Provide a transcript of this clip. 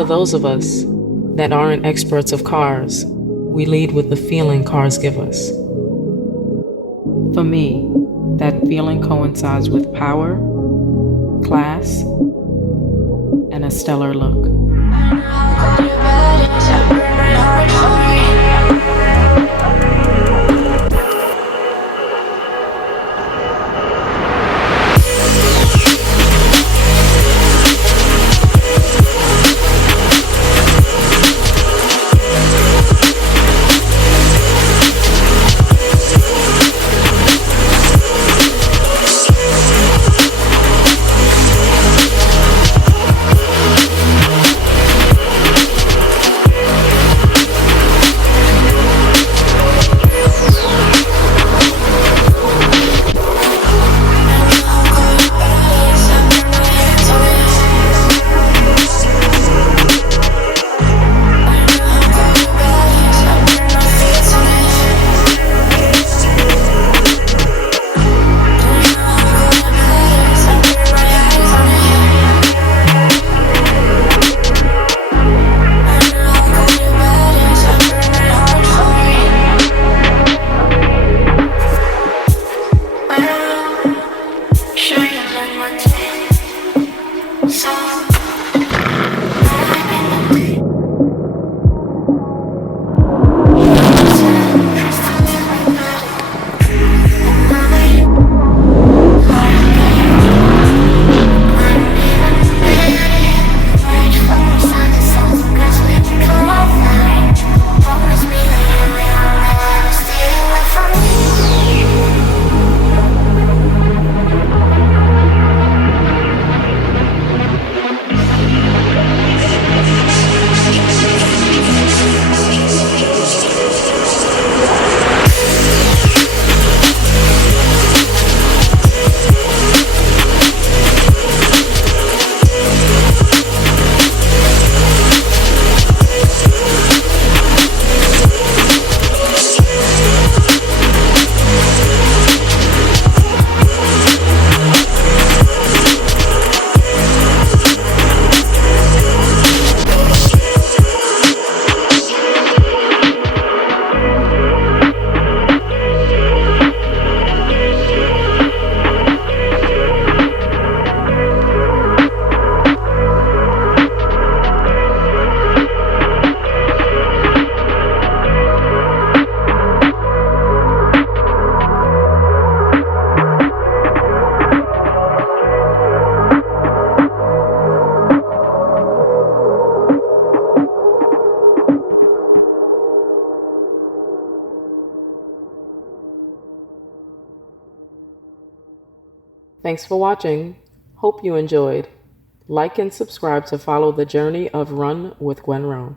For those of us that aren't experts of cars, we lead with the feeling cars give us. For me, that feeling coincides with power, class, and a stellar look. Thanks for watching. Hope you enjoyed. Like and subscribe to follow the journey of Run with Gwen.